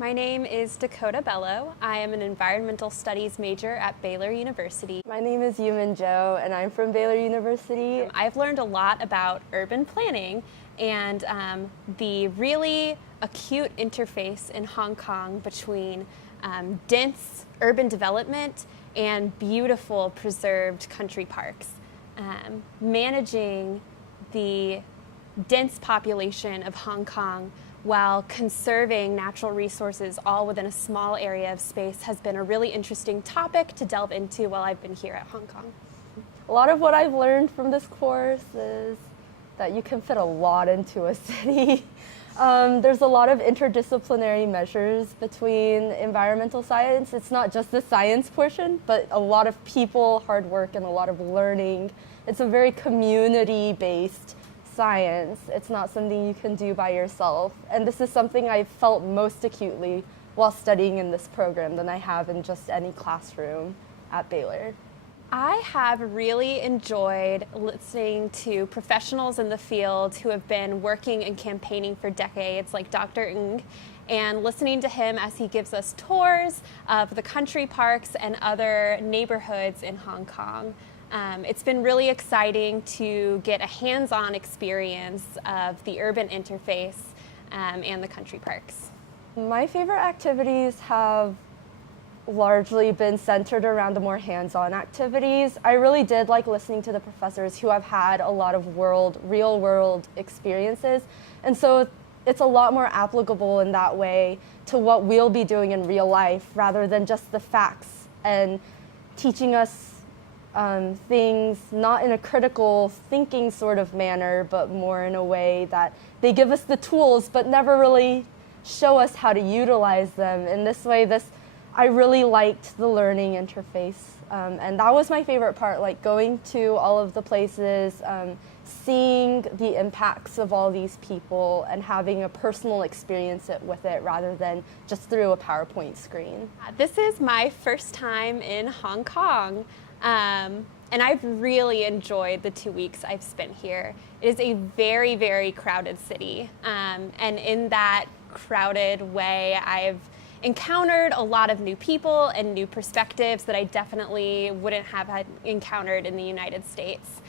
My name is Dakota Bello. I am an environmental studies major at Baylor University. My name is Yumin Jo, and I'm from Baylor University. I've learned a lot about urban planning and the really acute interface in Hong Kong between dense urban development and beautiful preserved country parks. Managing the dense population of Hong Kong while conserving natural resources all within a small area of space has been a really interesting topic to delve into while I've been here at Hong Kong. A lot of what I've learned from this course is that you can fit a lot into a city. There's a lot of interdisciplinary measures between environmental science. It's not just the science portion, but a lot of people, hard work, and a lot of learning. It's a very community-based science. It's not something you can do by yourself. And this is something I felt most acutely while studying in this program than I have in just any classroom at Baylor. I have really enjoyed listening to professionals in the field who have been working and campaigning for decades, like Dr. Ng, and listening to him as he gives us tours of the country parks and other neighborhoods in Hong Kong. It's been really exciting to get a hands-on experience of the urban interface and the country parks. My favorite activities have largely been centered around the more hands-on activities. I really did like listening to the professors who have had a lot of real-world experiences, and so it's a lot more applicable in that way to what we'll be doing in real life rather than just the facts, and teaching us things not in a critical thinking sort of manner, but more in a way that they give us the tools but never really show us how to utilize them. In this way, I really liked the learning interface, and that was my favorite part, like going to all of the places, seeing the impacts of all these people and having a personal experience with it rather than just through a PowerPoint screen. This is my first time in Hong Kong. And I've really enjoyed the 2 weeks I've spent here. It is a very, very crowded city. And in that crowded way, I've encountered a lot of new people and new perspectives that I definitely wouldn't have had encountered in the United States.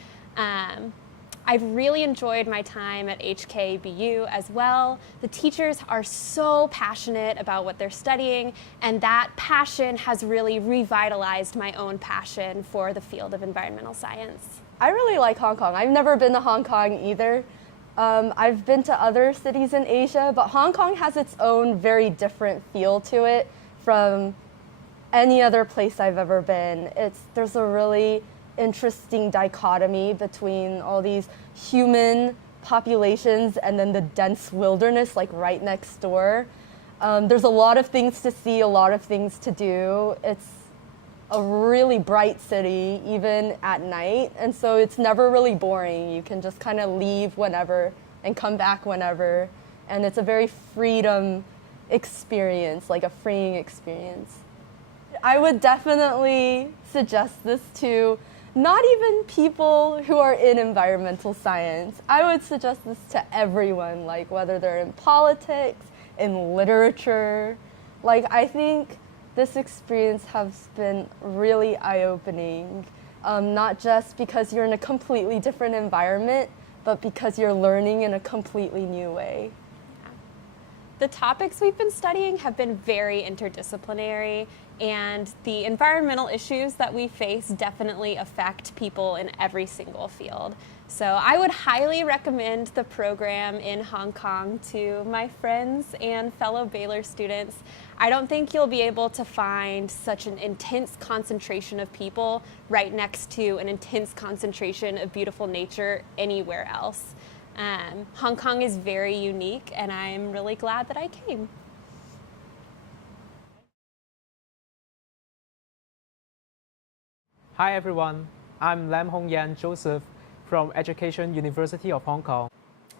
I've really enjoyed my time at HKBU as well. The teachers are so passionate about what they're studying, and that passion has really revitalized my own passion for the field of environmental science. I really like Hong Kong. I've never been to Hong Kong either. I've been to other cities in Asia, but Hong Kong has its own very different feel to it from any other place I've ever been. There's a really interesting dichotomy between all these human populations and then the dense wilderness like right next door. There's a lot of things to see, a lot of things to do. It's a really bright city even at night, and so it's never really boring. You can just kind of leave whenever and come back whenever, and it's a very freedom experience, like a freeing experience. I would definitely suggest this to not even people who are in environmental science. I would suggest this to everyone, like whether they're in politics, in literature. Like, I think this experience has been really eye-opening, not just because you're in a completely different environment, but because you're learning in a completely new way. The topics we've been studying have been very interdisciplinary, and the environmental issues that we face definitely affect people in every single field. So I would highly recommend the program in Hong Kong to my friends and fellow Baylor students. I don't think you'll be able to find such an intense concentration of people right next to an intense concentration of beautiful nature anywhere else. Hong Kong is very unique, and I'm really glad that I came. Hi everyone, I'm Lam Hong Yan Joseph from Education University of Hong Kong.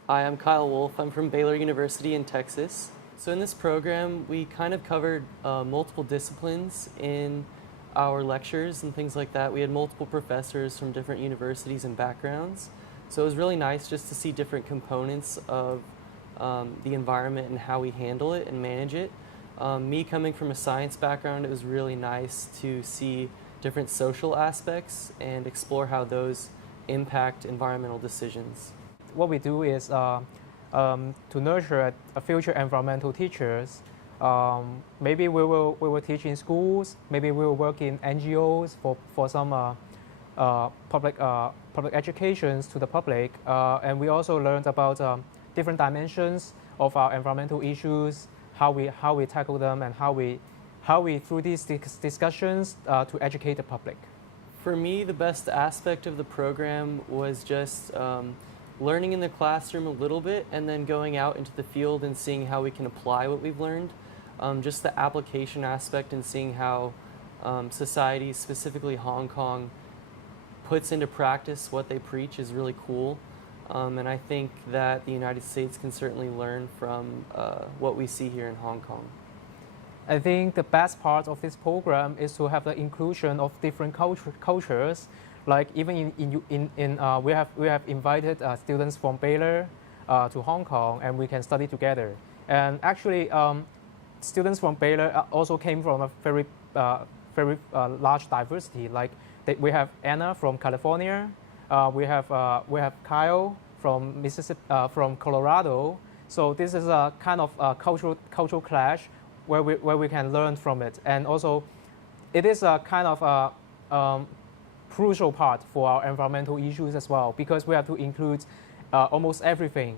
Hi, I'm Kyle Wolf. I'm from Baylor University in Texas. So in this program, we kind of covered multiple disciplines in our lectures and things like that. We had multiple professors from different universities and backgrounds. So it was really nice just to see different components of the environment and how we handle it and manage it. Me coming from a science background, it was really nice to see different social aspects and explore how those impact environmental decisions. What we do is to nurture a future environmental teachers. Maybe we will teach in schools. Maybe we will work in NGOs for some public educations to the public. And we also learned about different dimensions of our environmental issues, how we tackle them, and how we through these discussions to educate the public. For me, the best aspect of the program was just learning in the classroom a little bit and then going out into the field and seeing how we can apply what we've learned. Just the application aspect and seeing how society, specifically Hong Kong, puts into practice what they preach is really cool. And I think that the United States can certainly learn from what we see here in Hong Kong. I think the best part of this program is to have the inclusion of different cultures. Like even we have invited students from Baylor to Hong Kong, and we can study together. And actually, students from Baylor also came from a very large diversity. Like we have Anna from California, we have Kyle from Mississippi, from Colorado. So this is a kind of cultural clash where we can learn from it, and also it is a kind of crucial part for our environmental issues as well, because we have to include almost everything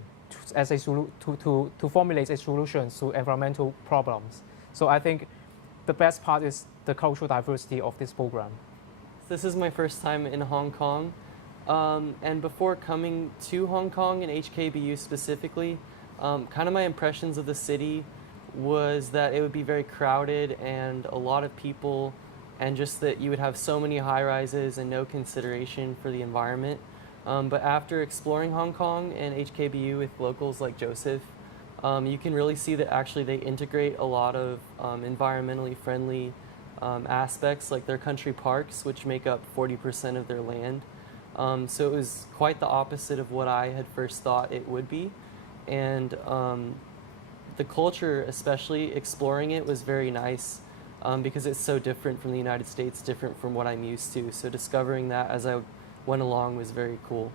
as to formulate a solution to environmental problems. So I think the best part is the cultural diversity of this program. This is my first time in Hong Kong, and before coming to Hong Kong and HKBU specifically, kind of my impressions of the city was that it would be very crowded and a lot of people, and just that you would have so many high-rises and no consideration for the environment. But after exploring Hong Kong and HKBU with locals like Joseph, you can really see that actually they integrate a lot of environmentally friendly aspects, like their country parks, which make up 40% of their land. So it was quite the opposite of what I had first thought it would be. And the culture, especially exploring it, was very nice because it's so different from the United States, different from what I'm used to. So discovering that as I went along was very cool.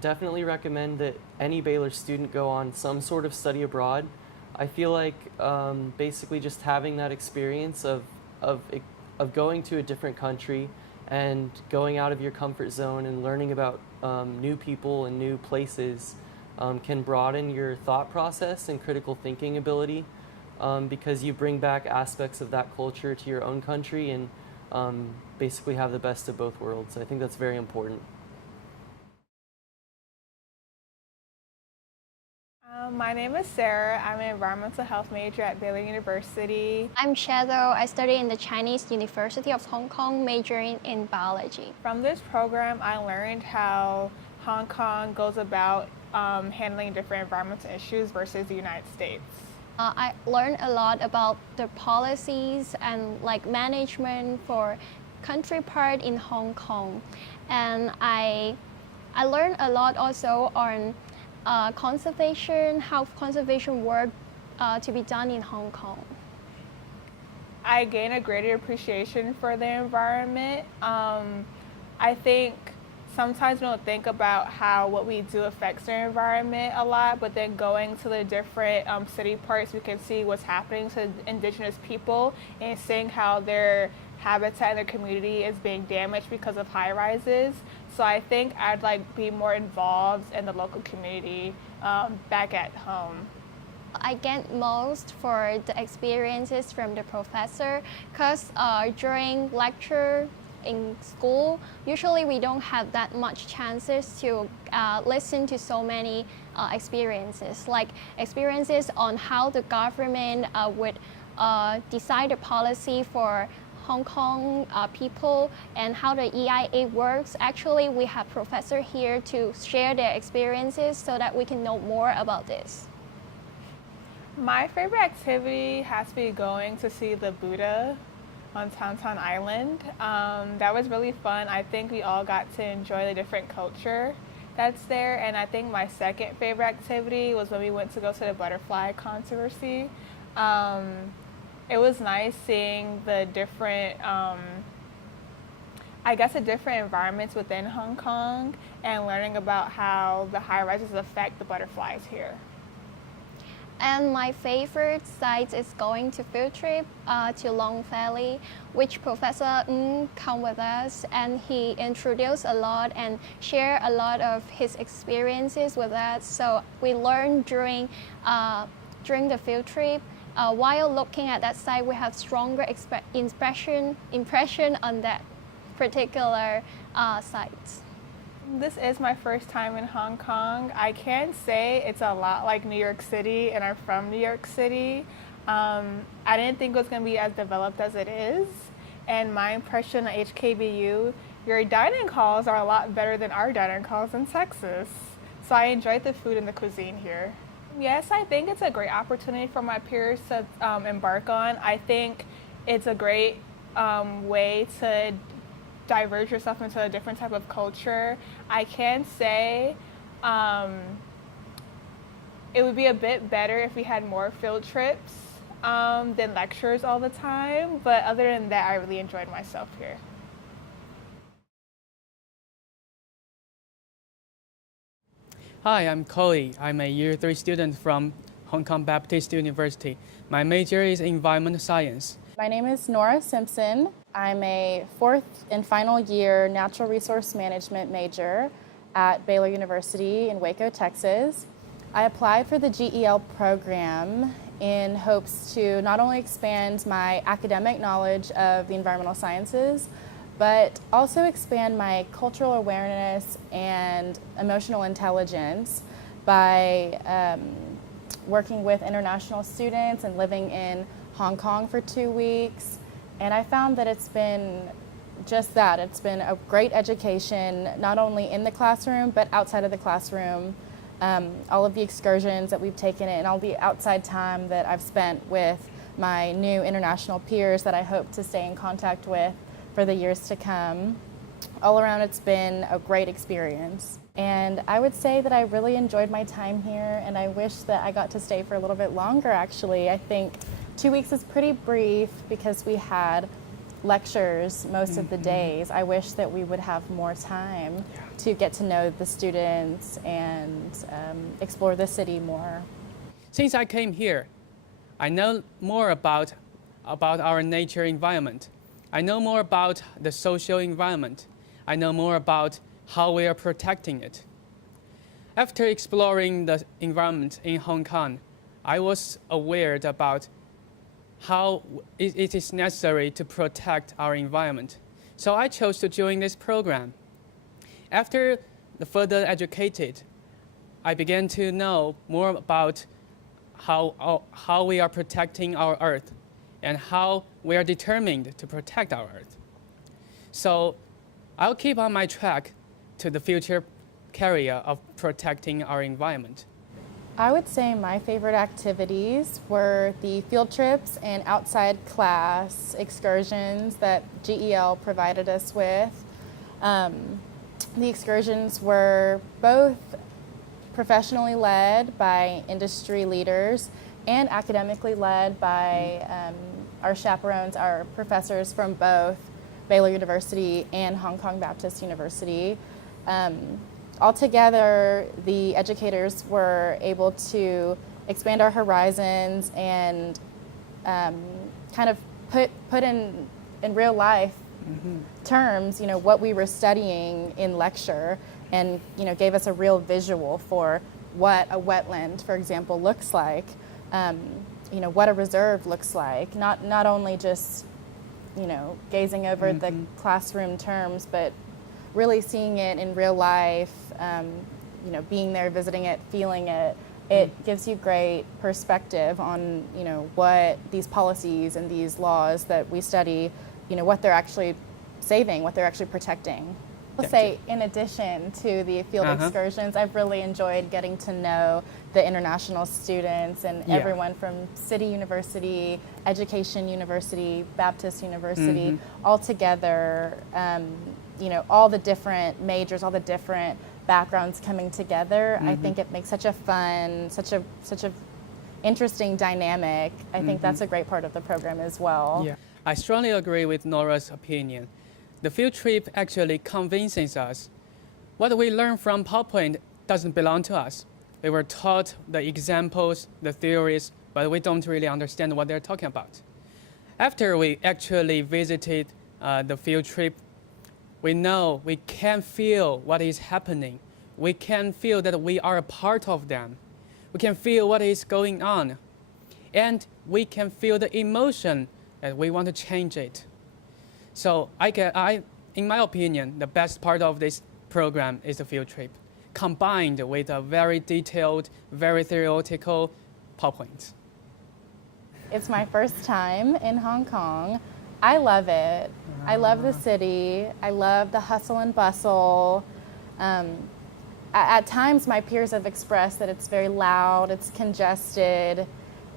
Definitely recommend that any Baylor student go on some sort of study abroad. I feel like basically just having that experience of going to a different country and going out of your comfort zone and learning about new people and new places can broaden your thought process and critical thinking ability because you bring back aspects of that culture to your own country and basically have the best of both worlds. I think that's very important. My name is Sarah. I'm an environmental health major at Baylor University. I'm Shadow. I study in the Chinese University of Hong Kong, majoring in biology. From this program, I learned how Hong Kong goes about handling different environmental issues versus the United States. I learned a lot about the policies and like management for country part in Hong Kong, and I learned a lot also on conservation, how conservation work to be done in Hong Kong. I gained a greater appreciation for the environment. I think sometimes we don't think about how what we do affects the environment a lot, but then going to the different city parks, we can see what's happening to indigenous people and seeing how their habitat and their community is being damaged because of high rises. So I think I'd like be more involved in the local community back at home. I get most for the experiences from the professor, because during lecture in school, usually we don't have that much chances to listen to so many experiences, like experiences on how the government would decide a policy for Hong Kong people and how the EIA works. Actually, we have professors here to share their experiences so that we can know more about this. My favorite activity has to be going to see the Buddha on Tantan Island. That was really fun. I think we all got to enjoy the different culture that's there. And I think my second favorite activity was when we went to go to the butterfly conservancy. It was nice seeing the different, I guess, the different environments within Hong Kong and learning about how the high-rises affect the butterflies here. And my favorite site is going to field trip to Long Valley, which Professor Ng come with us, and he introduced a lot and shared a lot of his experiences with us. So we learned during the field trip. While looking at that site, we have stronger impression on that particular site. This is my first time in Hong Kong. I can say it's a lot like New York City, and I'm from New York City. I didn't think it was going to be as developed as it is. And my impression at HKBU, your dining halls are a lot better than our dining halls in Texas. So I enjoyed the food and the cuisine here. Yes, I think it's a great opportunity for my peers to embark on. I think it's a great way to diverge yourself into a different type of culture. I can say it would be a bit better if we had more field trips than lectures all the time, but other than that, I really enjoyed myself here. Hi, I'm Coley. I'm a Year 3 student from Hong Kong Baptist University. My major is environmental science. My name is Nora Simpson. I'm a 4th and final year natural resource management major at Baylor University in Waco, Texas. I applied for the G.E.L program in hopes to not only expand my academic knowledge of the environmental sciences, but also expand my cultural awareness and emotional intelligence by working with international students and living in Hong Kong for 2 weeks. And I found that it's been just that. It's been a great education, not only in the classroom, but outside of the classroom. All of the excursions that we've taken and all the outside time that I've spent with my new international peers that I hope to stay in contact with for the years to come. All around, it's been a great experience. And I would say that I really enjoyed my time here, and I wish that I got to stay for a little bit longer, actually. I think 2 weeks is pretty brief because we had lectures most of the days. I wish that we would have more time to get to know the students and explore the city more. Since I came here, I know more about our nature environment. I know more about the social environment. I know more about how we are protecting it. After exploring the environment in Hong Kong, I was aware about how it is necessary to protect our environment. So I chose to join this program. After the further educated, I began to know more about how we are protecting our Earth and how we are determined to protect our Earth. So I'll keep on my track to the future career of protecting our environment. I would say my favorite activities were the field trips and outside class excursions that G.E.L provided us with. The excursions were both professionally led by industry leaders and academically led by our chaperones, our professors from both Baylor University and Hong Kong Baptist University. Altogether, the educators were able to expand our horizons and kind of put in real life terms, what we were studying in lecture, and gave us a real visual for what a wetland, for example, looks like. What a reserve looks like. Not only just gazing over the classroom terms, but really seeing it in real life, being there, visiting it, feeling it. It gives you great perspective on, what these policies and these laws that we study, what they're actually saving, what they're actually protecting. I'll say, in addition to the field excursions, I've really enjoyed getting to know the international students and everyone from City University, Education University, Baptist University, all together, all the different majors, all the different backgrounds coming together. I think it makes such a fun, such a interesting dynamic. I think that's a great part of the program as well. Yeah, I strongly agree with Nora's opinion. The field trip actually convinces us what we learn from PowerPoint doesn't belong to us. We were taught the examples, the theories, but we don't really understand what they're talking about. After we actually visited the field trip, we know we can feel what is happening. We can feel that we are a part of them. We can feel what is going on. And we can feel the emotion that we want to change it. So in my opinion, the best part of this program is the field trip, combined with a very detailed, very theoretical PowerPoint. It's my first time in Hong Kong. I love it. I love the city. I love the hustle and bustle. At times, my peers have expressed that it's very loud, it's congested,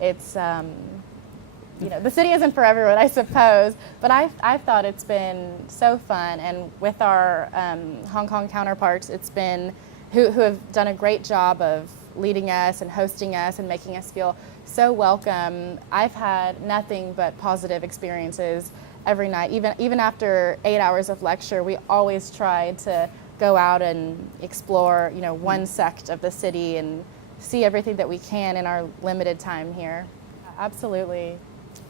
it's, the city isn't for everyone, I suppose, but I've thought it's been so fun, and with our Hong Kong counterparts, it's been, who have done a great job of leading us and hosting us and making us feel so welcome. I've had nothing but positive experiences every night. Even after 8 hours of lecture, we always try to go out and explore, one sect of the city and see everything that we can in our limited time here. Absolutely,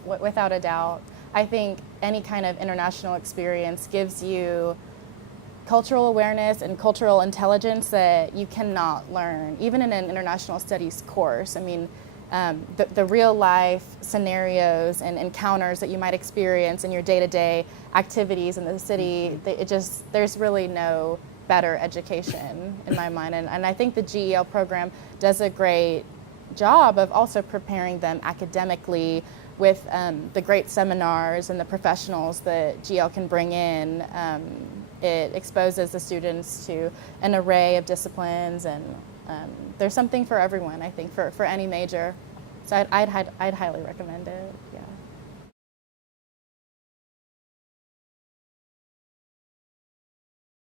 without a doubt. I think any kind of international experience gives you cultural awareness and cultural intelligence that you cannot learn, even in an international studies course. I mean, the real life scenarios and encounters that you might experience in your day-to-day activities in the city, there's really no better education in my mind. And I think the G.E.L program does a great job of also preparing them academically with the great seminars and the professionals that G.E.L can bring in. It exposes the students to an array of disciplines, and there's something for everyone, I think, for any major. So I'd highly recommend it, yeah.